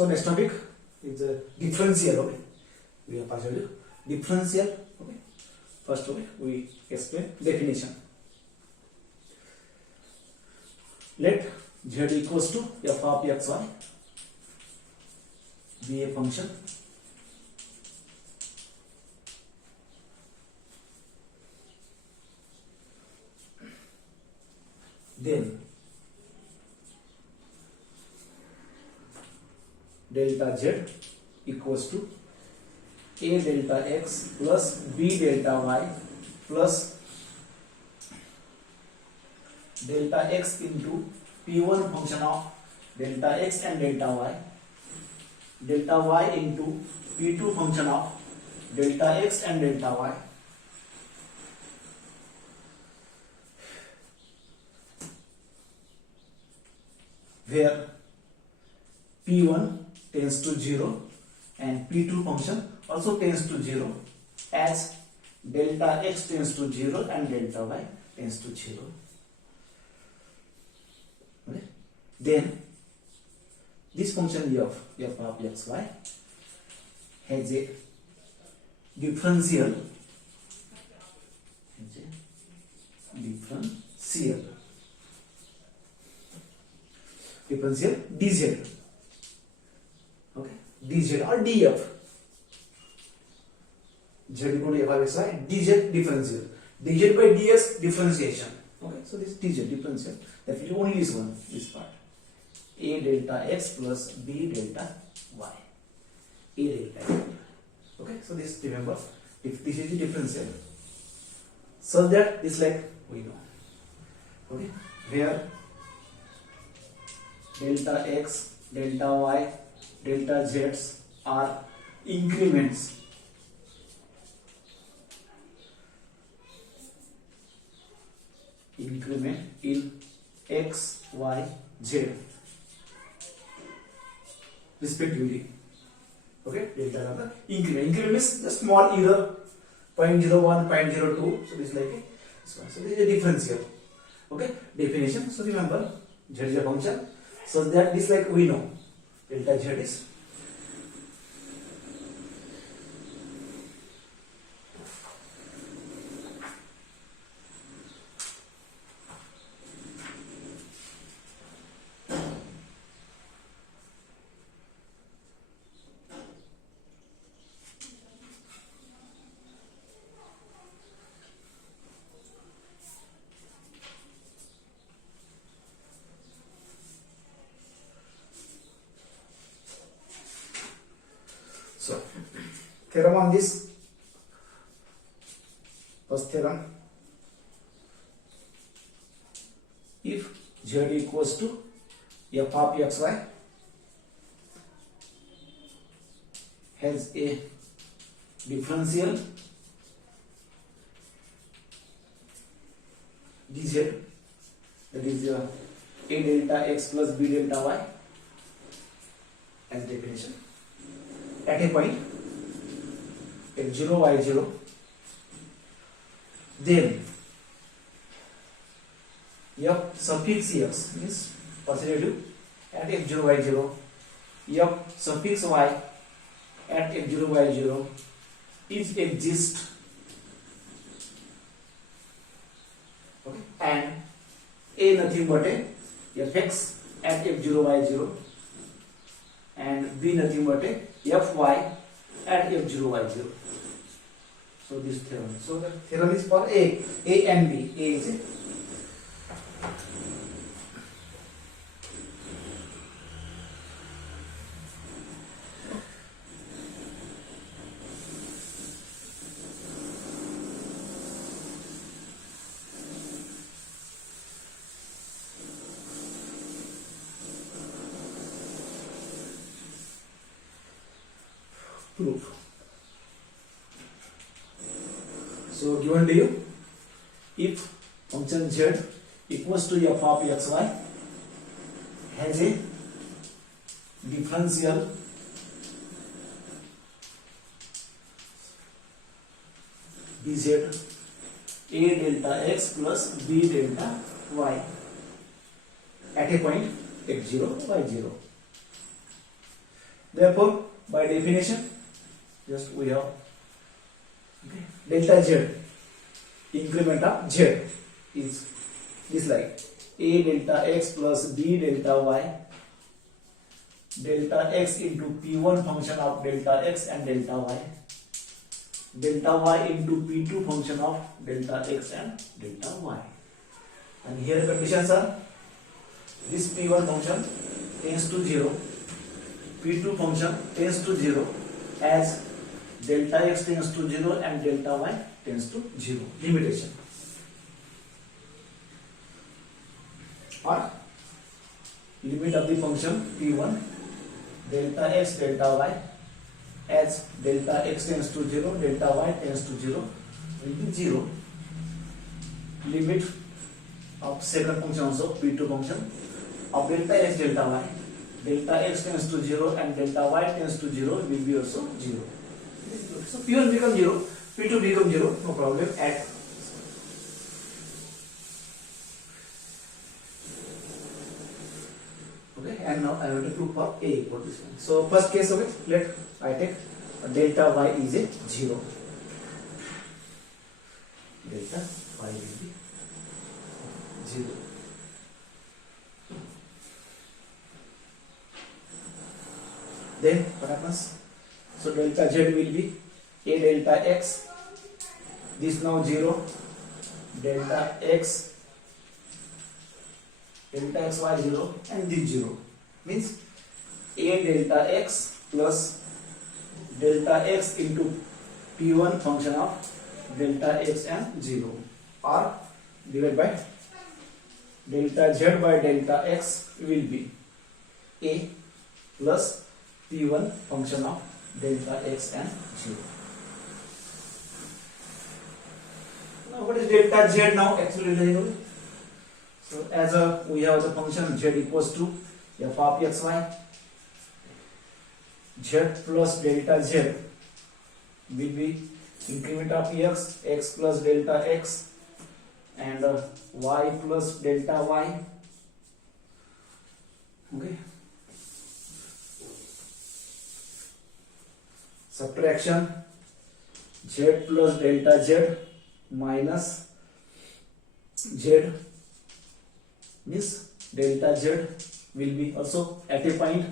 So next topic is differential. Okay, we have passed it. Differential. Okay, first topic we explain definition. Let z equals to f of xy be a function then delta z equals to a delta x plus b delta y plus delta x into p1 function of delta x and delta y into p2 function of delta x and delta y, where p1 tends to 0 and p2 function also tends to 0, as delta x tends to 0 and delta y tends to 0. Okay. Then this function f of xy has a differential dz. Okay, dz or df. Z equal to f of xy, dz differential, dz by ds differentiation. Okay, so this dz differential, that will only this one, this part, a delta x plus b delta y, a delta x. Okay, so this, remember, if this is the differential, so that this like we know. Okay, where delta x, delta y, delta z are increments in x, y, z respectively. Okay, delta are the increment is the small either 0.01, 0.02. So this is like this one. So this is a differential. Okay, definition. So remember, z is a function. So that this like we know delta z is theorem on this. First theorem, if z equals to f of xy has a differential dz, that is a delta x plus b delta y as definition, at a point x0 y0, then f suffix x means positive at x0 y0, f suffix y at x0 y0 is exist, okay, and a nothing but a fx at f0 y0 and b nothing but a fy at f0 y0. So this theorem. So the theorem is for a and b. A is a proof. So given to you, if function z equals to f of xy has a differential dz a delta x plus b delta y at a point x0 y0, Therefore, by definition, just we have delta z, increment of z is this like a delta x plus b delta y, delta x into p1 function of delta x and delta y into p2 function of delta x and delta y. And here conditions are this p1 function tends to 0, p2 function tends to 0 as delta x tends to 0 and delta y tends to 0. Limitation. Or limit of the function p1 delta x delta y as delta x tends to 0, delta y tends to 0 will be 0. Limit of second function also p2 function of delta x delta y, delta x tends to 0 and delta y tends to 0 will be also 0. So p1 become 0, p2 become 0, no problem. Add. Okay, and now I want to prove for a equal to this one. So first case, okay, let I take delta y is a 0. Delta y will be 0. Then what happens? So delta z will be a delta x, this now 0, delta x y 0 and this 0 means a delta x plus delta x into p1 function of delta x and 0 or divided by delta z by delta x will be a plus p1 function of delta x and 0. Now what is delta z now actually? So as we have the function z equals to f of xy, z plus delta z will be increment of x plus delta x and y plus delta y. Okay. Subtraction z plus delta z minus z means delta z will be also at a point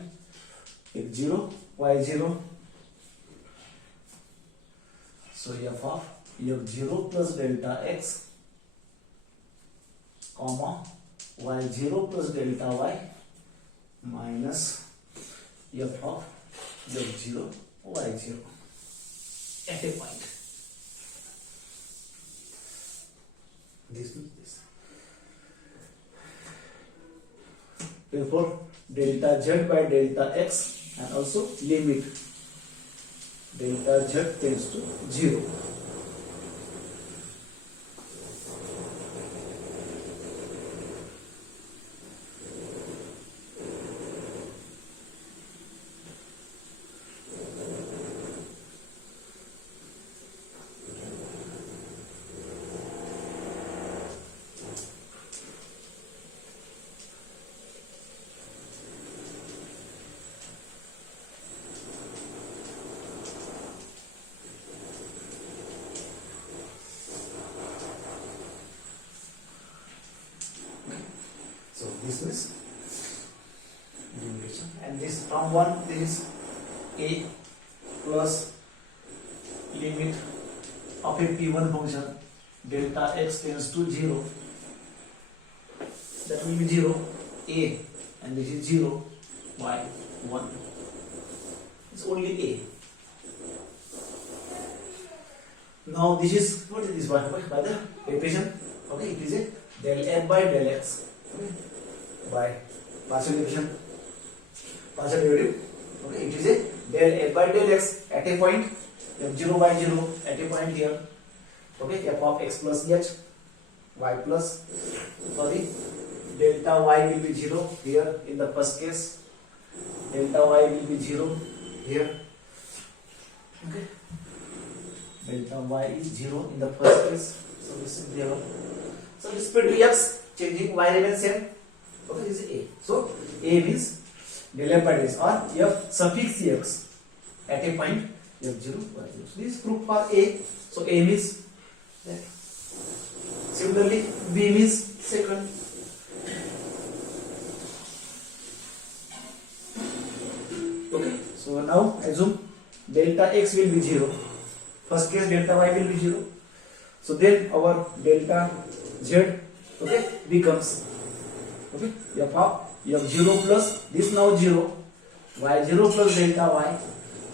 x0 y0. So f of f0 plus delta x comma y0 plus delta y minus f of f0 y0 at a point. This means this. Therefore, delta z by delta x and also limit delta z tends to 0. So this is derivative, and this from 1 this is a plus limit of a p1 function delta x tends to 0, that will be 0 a, and this is 0 y 1. It's only a. Now this is what is this one by the equation? Okay, it is a del f by del x. Okay, by partial division, partial derivative. Okay, it is a del f by del x at a point f0 by 0 at a point here. Okay, f of x plus h y plus, sorry, delta y will be 0 here in the first case, delta y will be 0 here. Okay, delta y is 0 in the first case, so this is 0. So this speed x changing, y remains same. Okay, this is a. So a means del f by del x, or f suffix x at a point f0 y0. So this is proof for A. So A means that. Similarly, B means second. Okay. So now assume delta x will be 0. First case delta y will be 0. So then our delta z, okay, becomes, okay, f of f0 plus this now 0, y0 plus delta y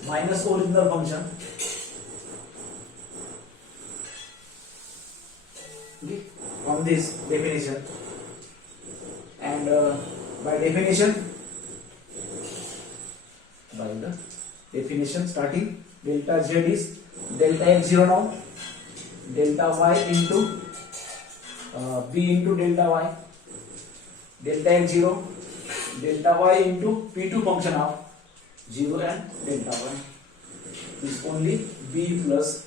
minus original function, okay, from this definition. And by the definition starting, delta z is delta x0 now, delta y into b into delta y, delta x0, delta y into p2 function of 0 and delta y is only b plus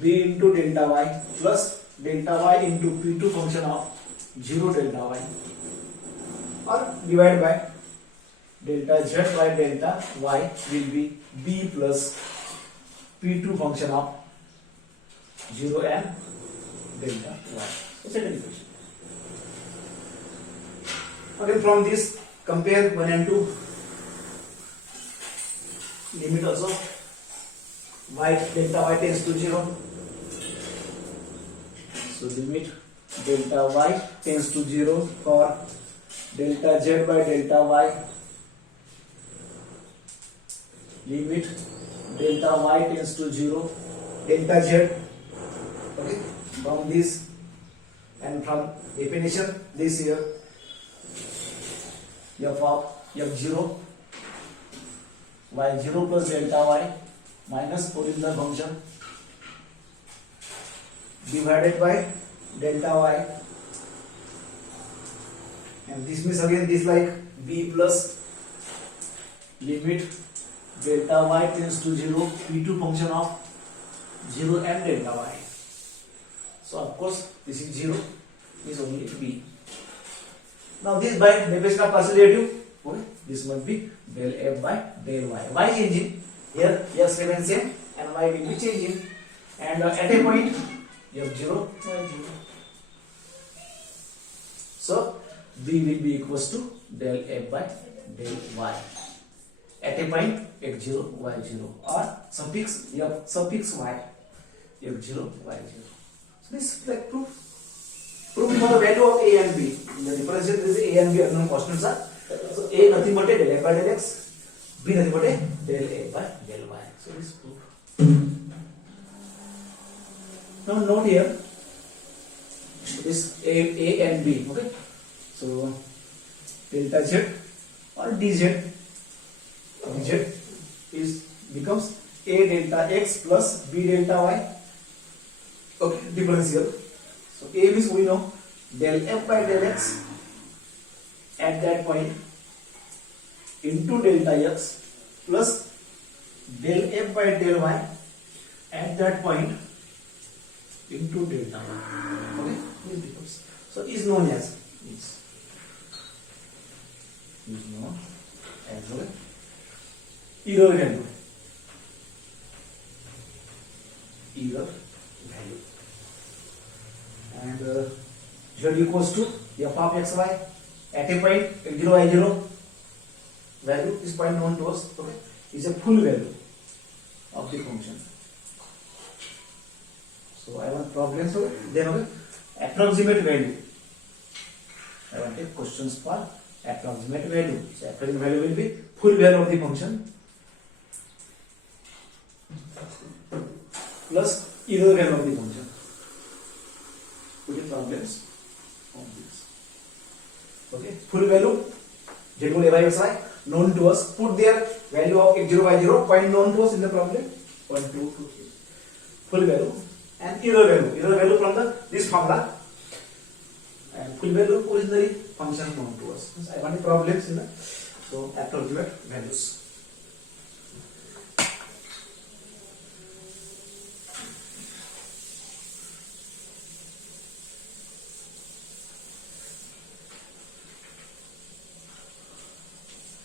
b into delta y plus delta y into p2 function of 0 delta y, or divided by delta z by delta y will be b plus p2 function of 0 and delta y. So second equation. Again from this compare 1 and 2. Limit also y delta y tends to 0. So limit delta y tends to 0 for delta z by delta y. Limit delta y tends to 0, delta z, okay, from this, and from definition this here, f of f0 y0 plus delta y minus original function divided by delta y, and this means again this like b plus limit delta y tends to 0, p2 function of 0 and delta y. So of course this is 0, is only b. Now this by definition of partial derivative, okay, this must be del f by del y. Y changing, here x remains same and y will be changing, and at a point f0 y0. So b will be equals to del f by del y at a point x0 y0, or suffix f suffix y f0 y0. So this is like proof for the value of a and b. In the differential there is a and b unknown constants are. So a nothing but a del f by del x, b nothing but a del f by del y. So this is proof. Now note here this a and b, okay. So delta z or dz is becomes a delta x plus b delta y, okay, differential. So a means we know del f by del x at that point into delta x plus del f by del y at that point into delta y, okay, this becomes, so is known as known as okay, error value, and z equals to f of xy at a point x0 y0 value is point known to us, okay, is a full value of the function. So I want problems, so then okay, approximate value. I want take questions for approximate value. So approximate value will be full value of the function plus error value of the function. Put in problems on this. Okay, full value z1 by xy known to us. Put their value of x0 y0 point known to us in the problem. 1 2 2 3. Full value and error value. Error value from the this formula. And full value originally function known to us. I want the problems in the so approximate values.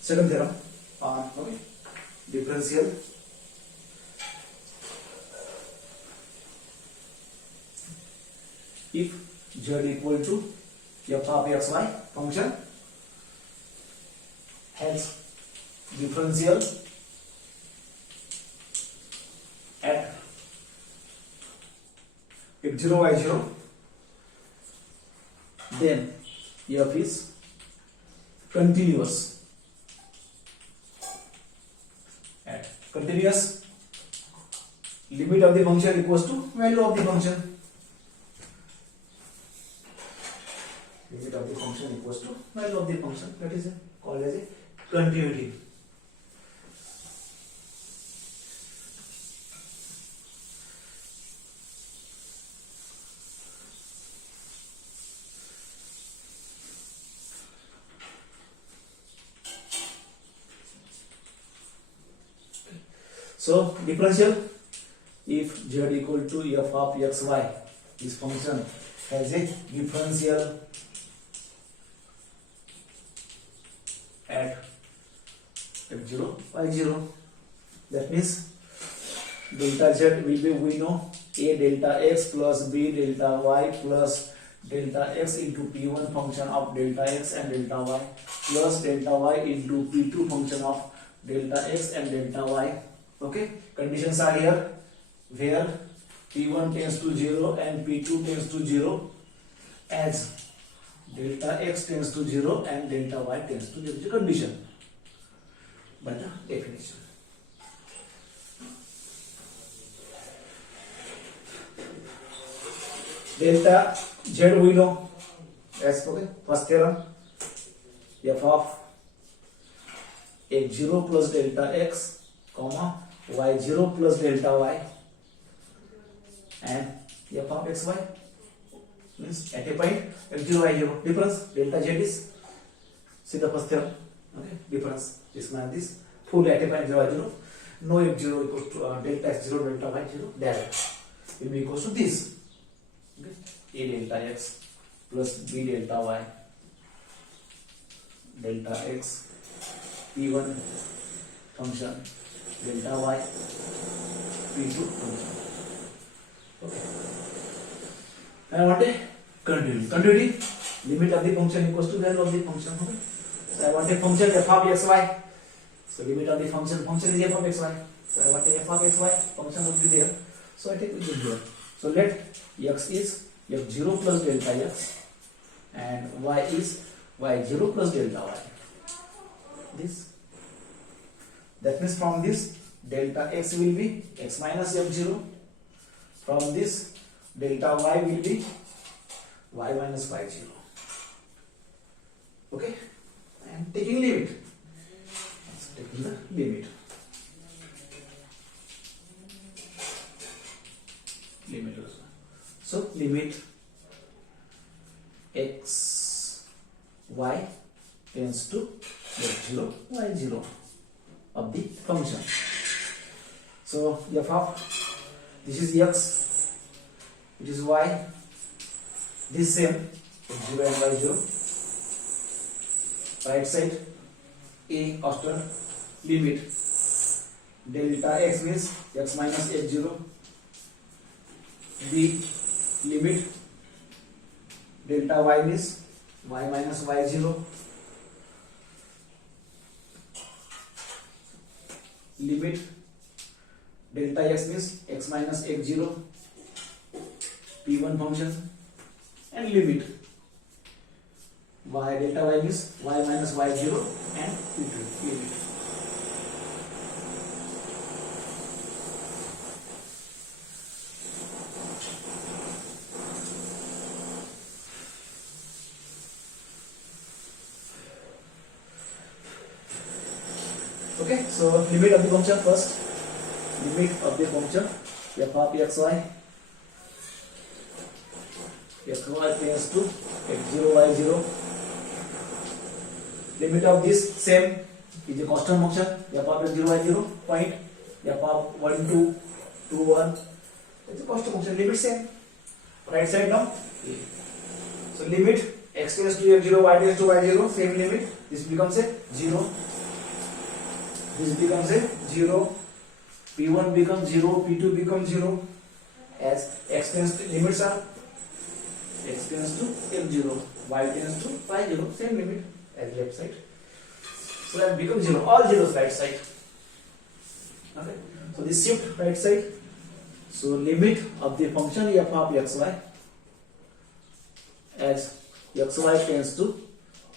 second theorem on okay differential if z equal to f of xy function has differential at x0 y0, then f is continuous at continuous limit of the function equals to value of the function. Limit of the function equals to value of the function, that is called as a continuity. So differential if z equal to f of xy, this function has a differential at x0 y0. That means delta z will be, we know, a delta x plus b delta y plus delta x into p1 function of delta x and delta y plus delta y into p2 function of delta x and delta y. Okay, conditions are here where p1 tends to 0 and p2 tends to 0, as delta x tends to 0 and delta y tends to 0. The condition by the definition. Delta z we know as okay first theorem, f of x0 plus delta x comma y0 plus delta y and f of xy means at a point x0 y0 difference delta z is, see the first theorem, okay, difference this man this full at a point 0 y0, no x0 equals to delta x0 delta y0, that will be equals to this, okay, a delta x plus b delta y delta x p1 function delta y p2 function. Okay, I want a continuity limit of the function equals to value of the function. Okay, so I want a function f of xy, so limit of the function is f of xy, so I want a f of xy function will be there, so I take it here. So let x is f0 plus delta x and y is y0 plus delta y. This, that means from this delta x will be x minus f0, from this delta y will be y minus y0. Okay, I am taking limit, taking the limit also. So limit x y tends to x0 y0 of the function. So f of this is x, it is y, this same x0 and y0, right side a constant, limit delta x means x minus x0, b limit delta y means y minus y0, limit delta x means x minus x0 p1 function, and limit y delta y means y minus y0 and p2 limit. Okay, so limit of the function first. Limit of the function f of xy, xy tends to x0 y0. Limit of this same is a constant function f of x0 y0 point f of 1 2 2 1. It's a constant function. Limit same. Right side now. So limit x tends to f0 y tends to y0, same limit. This becomes a 0. this becomes a 0, p1 becomes 0, p2 becomes 0, as x tends to, limits are x tends to f0, y tends to y0, same limit as left side. So that becomes 0, all zeros right side. Okay, so this shift right side. So limit of the function f of xy as xy tends to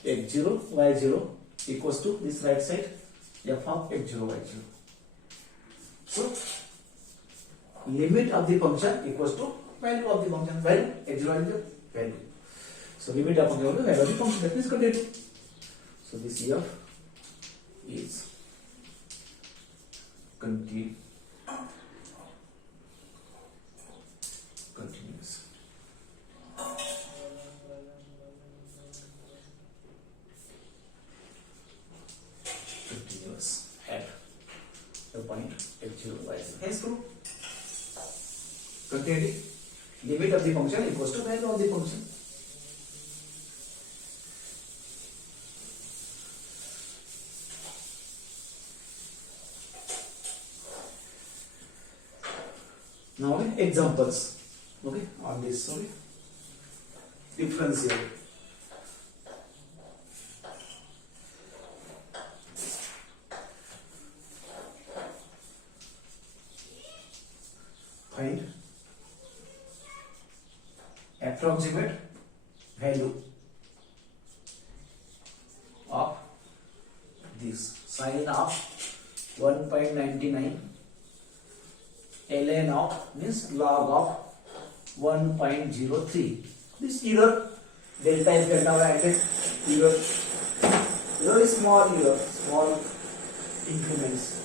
x0, y0 equals to this right side f of x0, y0. So limit of the function equals to value of the function, value x0, y0 value. So limit of function value of the function, that is continue. So this f is continuous. Continuous at the point x0, y0. Hence true. Continuity. Limit of the function equals to value of the function. Now examples, okay, on this, okay, differential. Find approximate value of this sine of 1.99 ln of means log of 1.03. This error delta is delta y and error is small error, small increments.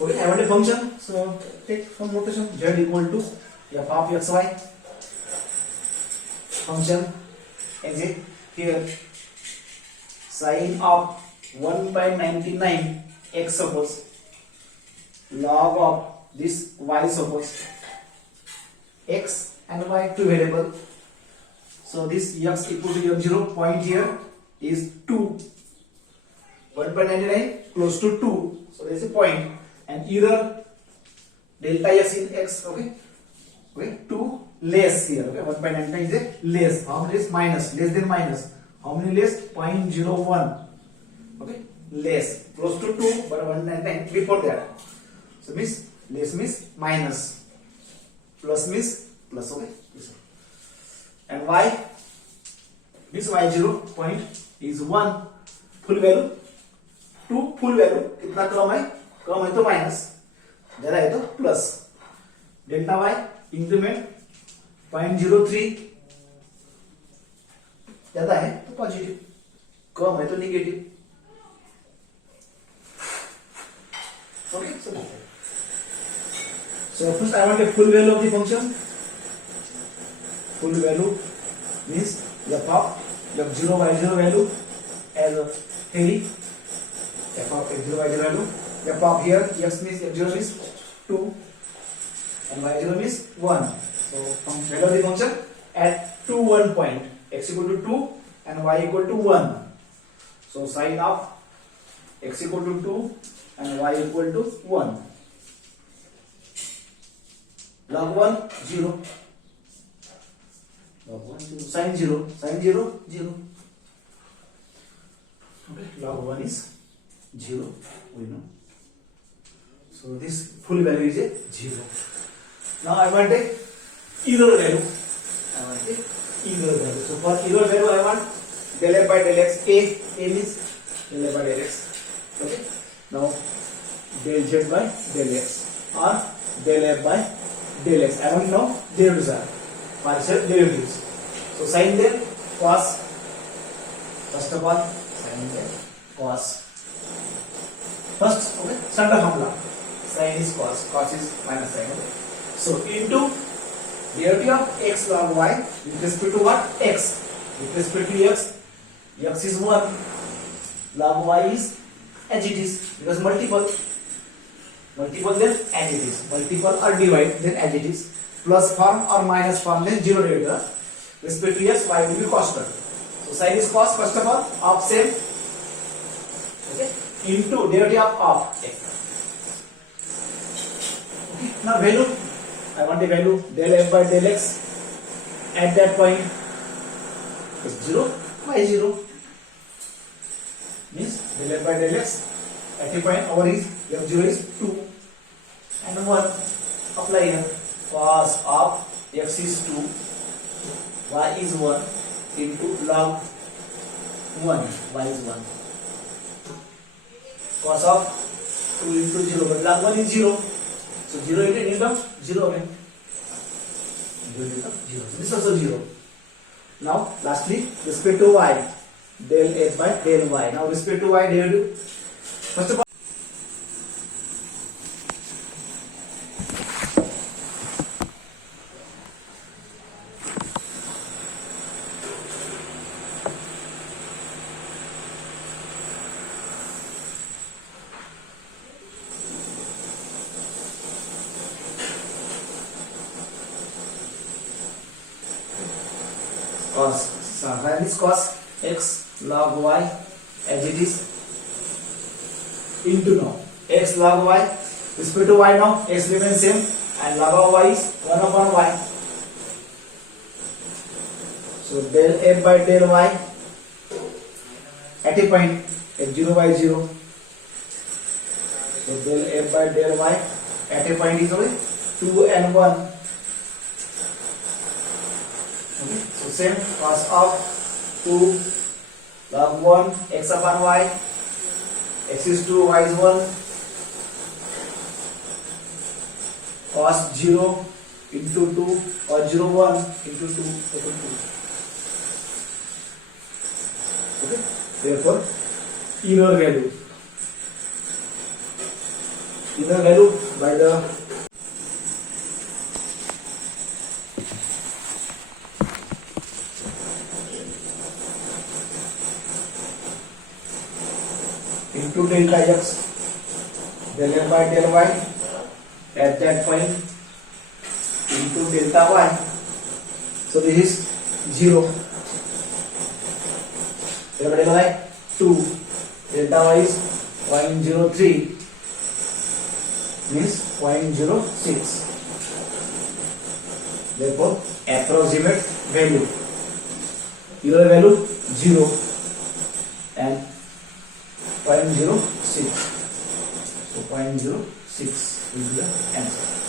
Okay, I want a function, so take some notation. Z equal to f of xy. Function exit here. Sine of 1.99 x suppose, log of this y suppose, x and y two variable. So this x equal to f0, point here is 2. 1.99 close to 2. So there is a point. And error delta s in x, okay, okay, 2 less here, okay, 1.99 is a less. How many is minus? Less than minus. How many less? 0.01, okay, less, close to 2, but 1.99 before that. So means less means minus, plus means plus, okay. And y, this y0 point is 1 full value, 2 full value, कितना कम है? कम है तो minus, ज्यादा है तो plus. Delta Y increment 0.03, ज्यादा है तो पॉजिटिव, कम है तो negative. Okay, so first I want a full value of the function. Full value means f of f0 y0 value as a theory. F of x0 y0 value. F of here x means f0 means 2 and y0 means 1. So value of the function at 2 1 point, x equal to 2 and y equal to 1. So sine of x equal to 2 and y equal to 1. Log 1 0. Log 1 0. Sine 0. Sine 0 0. Okay. Log 1 is 0. We know. So this full value is a 0. Now I want a error value. So for error value I want del f by del x. A means del f by del x. Okay. Now del z by del x or del f by del x. I want now derivatives are partial derivatives. So sin del cos. First of all sin del cos. First, okay, standard formula. Sin is cos, cos is minus sin. Okay. So into derivative of x log y with respect to what? X. With respect to x is 1. Log y is as it is, because multiple then as it is. Multiple or divide then as it is. plus form or minus form, then 0 derivative. Respect to x, y will be constant. So sin is cos, first of all, of same, okay, into derivative of x. Okay. Now value, I want the value del f by del x at that point is 0, y 0. Means del f by del x at the point our is f0 is 2 and 1. Apply here. Cos of x is 2, y is 1 into log 1, y is 1. Cos of 2 into 0, but log 1 is 0. So 0 into income 0 again. 0 into 0. This is also 0. Now lastly, respect to y, del f by del y. Now respect to y derivative. First of all, cos, is cos x log y as it is into now x log y respect to y. Now x remains same and log of y is 1 upon y. So del f by del y at a point f0 by 0. So del f by del y at a point is 2 and 1. Okay. So same cos of 2 log 1 x upon y, x is 2, y is 1, cos 0 into 2 or 0 1 into 2 upon 2. Okay. Therefore inner value by the into delta x del f by del y at that point into delta y. So this is 0. Del by del y 2. Delta y is 0.03 means 0.06. Therefore approximate value, your value 0 and 0.06. So 0.06 will be the answer.